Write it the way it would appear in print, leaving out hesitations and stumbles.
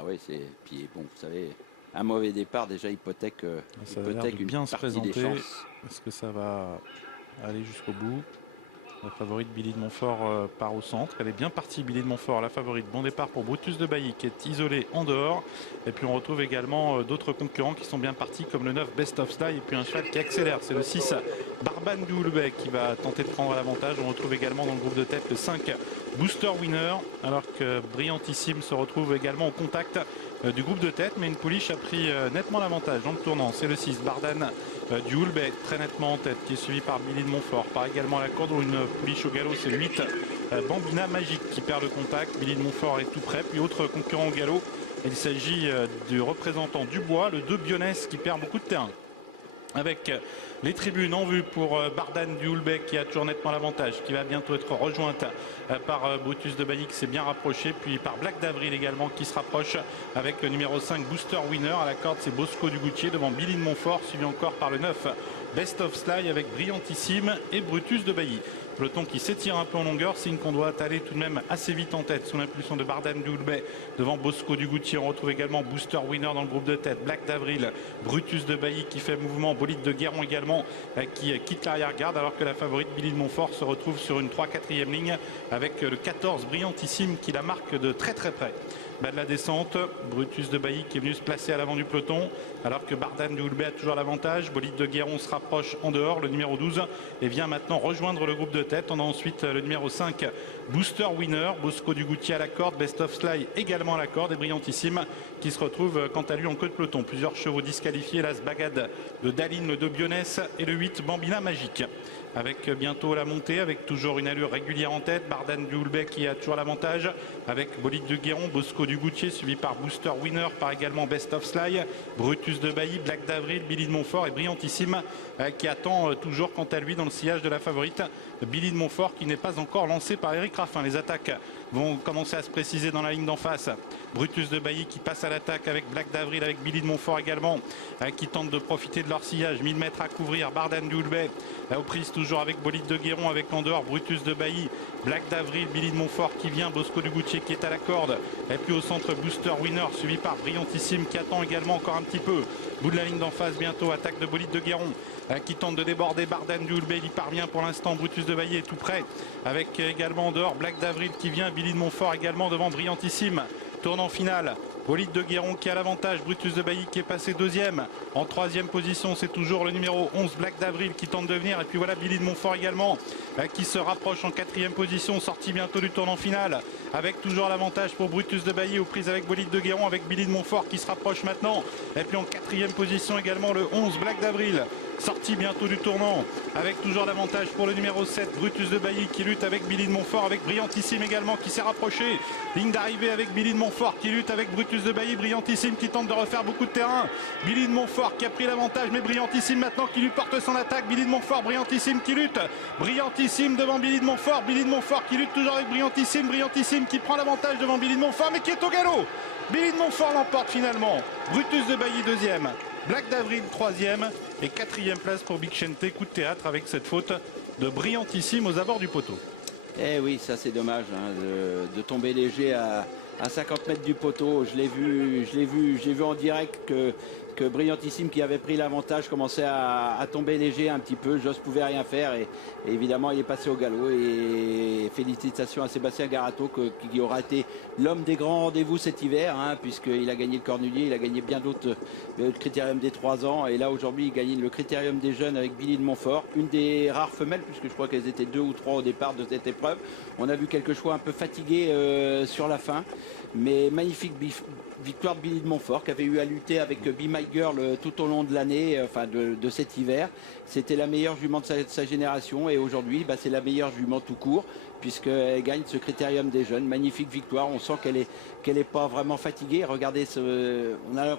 Ah ouais, puis bon, vous savez, un mauvais départ déjà hypothèque, Ça va une bien se partie des présenter. chances. Est-ce que ça va aller jusqu'au bout? La favorite Billy de Montfort part au centre. Elle est bien partie, Billy de Montfort, la favorite. Bon départ pour Brutus de Bailly qui est isolé en dehors. Et puis on retrouve également d'autres concurrents qui sont bien partis comme le 9 Best of Sly et puis un cheval qui accélère. C'est le 6 Barban du Houlbec qui va tenter de prendre l'avantage. On retrouve également dans le groupe de tête le 5 Booster Winner alors que Brillantissime se retrouve également au contact du groupe de tête. Mais une pouliche a pris nettement l'avantage dans le tournant. C'est le 6 Bardan du Houlbec très nettement en tête qui est suivi par Billy de Montfort. Part également à la corde ou une pouliche au galop, c'est le 8 Bambina Magique qui perd le contact. Billy de Montfort est tout près. Puis autre concurrent au galop, il s'agit du représentant Dubois, le 2 Bionès qui perd beaucoup de terrain. Avec les tribunes en vue pour Bardan du Houlbec qui a toujours nettement l'avantage, qui va bientôt être rejointe par Brutus de Bailly qui s'est bien rapproché, puis par Black d'Avril également qui se rapproche avec le numéro 5 Booster Winner. À la corde, c'est Bosco du Goutier devant Billy de Montfort, suivi encore par le 9 Best of Sly avec Brillantissime et Brutus de Bailly. Peloton qui s'étire un peu en longueur, signe qu'on doit aller tout de même assez vite en tête sous l'impulsion de Bardan du Houlbec devant Bosco du Goutier. On retrouve également Booster Winner dans le groupe de tête, Black d'Avril, Brutus de Bailly qui fait mouvement, Bolide de Guéron également qui quitte l'arrière-garde alors que la favorite Billy de Montfort se retrouve sur une 3-4e ligne avec le 14 Brillantissime qui la marque de très très près. Bas de la descente, Brutus de Bailly qui est venu se placer à l'avant du peloton alors que Bardan du Houlbec a toujours l'avantage. Bolide de Guéron se rapproche en dehors, le numéro 12 et vient maintenant rejoindre le groupe de tête. On a ensuite le numéro 5 Booster Winner, Bosco du Goutier à la corde, Best of Sly également à la corde et Brillantissime qui se retrouve quant à lui en queue de peloton. Plusieurs chevaux disqualifiés, la Sbagade de Daline, le 2 Bionès et le 8 Bambina Magique. Avec bientôt la montée, avec toujours une allure régulière en tête, Bardan du Houlbec qui a toujours l'avantage, avec Bolide de Guéron, Bosco du Goutier, suivi par Booster Winner, par également Best of Sly, Brutus de Bailly, Black d'Avril, Billy de Montfort et Brillantissime qui attend toujours quant à lui dans le sillage de la favorite Billy de Montfort qui n'est pas encore lancé par Eric Raffin. Les attaques vont commencer à se préciser dans la ligne d'en face. Brutus de Bailly qui passe à l'attaque avec Black d'Avril, avec Billy de Montfort également qui tente de profiter de leur sillage. 1000 mètres à couvrir, Bardan du Houlbec aux prises toujours avec Bolide de Guéron, avec en dehors Brutus de Bailly, Black d'Avril, Billy de Montfort qui vient, Bosco du Goutier qui est à la corde et puis au centre Booster Winner suivi par Brillantissime qui attend également encore un petit peu. Bout de la ligne d'en face bientôt, attaque de Bolide de Guéron qui tente de déborder Bardan du Houlbec, il y parvient pour l'instant. Brutus de Bailly est tout près avec également en dehors Black d'Avril qui vient, Billy de Montfort également devant Brillantissime. Tournant final, Bolide de Guéron qui a l'avantage, Brutus de Bailly qui est passé deuxième. En troisième position, c'est toujours le numéro 11 Black d'Avril qui tente de venir. Et puis voilà Billy de Montfort également qui se rapproche en quatrième position, sorti bientôt du tournant final. Avec toujours l'avantage pour Brutus de Bailly aux prises avec Bolide de Guéron, avec Billy de Montfort qui se rapproche maintenant. Et puis en quatrième position également le 11 Black d'Avril. Sorti bientôt du tournant avec toujours l'avantage pour le numéro 7 Brutus de Bailly qui lutte avec Billy de Montfort, avec Brillantissime également qui s'est rapproché. Ligne d'arrivée avec Billy de Montfort qui lutte avec Brutus de Bailly, Brillantissime qui tente de refaire beaucoup de terrain. Billy de Montfort qui a pris l'avantage mais Brillantissime maintenant qui lui porte son attaque. Billy de Montfort, Brillantissime qui lutte. Brillantissime devant Billy de Montfort qui lutte toujours avec Brillantissime. Brillantissime qui prend l'avantage devant Billy de Montfort mais qui est au galop. Billy de Montfort l'emporte finalement. Brutus de Bailly deuxième. Black d'Avril troisième et quatrième place pour Big Chente. Coup de théâtre avec cette faute de Brillantissime aux abords du poteau. Eh oui, ça c'est dommage hein, de tomber léger à 50 mètres du poteau. J'ai vu en direct que Brillantissime qui avait pris l'avantage commençait à tomber léger un petit peu. Joss pouvait rien faire et évidemment il est passé au galop. Et félicitations à Sébastien Garato qui aura été l'homme des grands rendez-vous cet hiver hein, puisqu'il a gagné le Cornulier, il a gagné bien d'autres, le Critérium des 3 ans et là aujourd'hui il gagne le Critérium des jeunes avec Billy de Montfort, une des rares femelles puisque je crois qu'elles étaient 2 ou 3 au départ de cette épreuve. On a vu quelques choix un peu fatigués sur la fin. Mais magnifique victoire de Billy de Montfort qui avait eu à lutter avec Be My Girl tout au long de l'année, enfin de cet hiver. C'était la meilleure jument de sa génération et aujourd'hui c'est la meilleure jument tout court puisqu'elle gagne ce Critérium des jeunes. Magnifique victoire, on sent qu'elle est pas vraiment fatiguée. Regardez, on a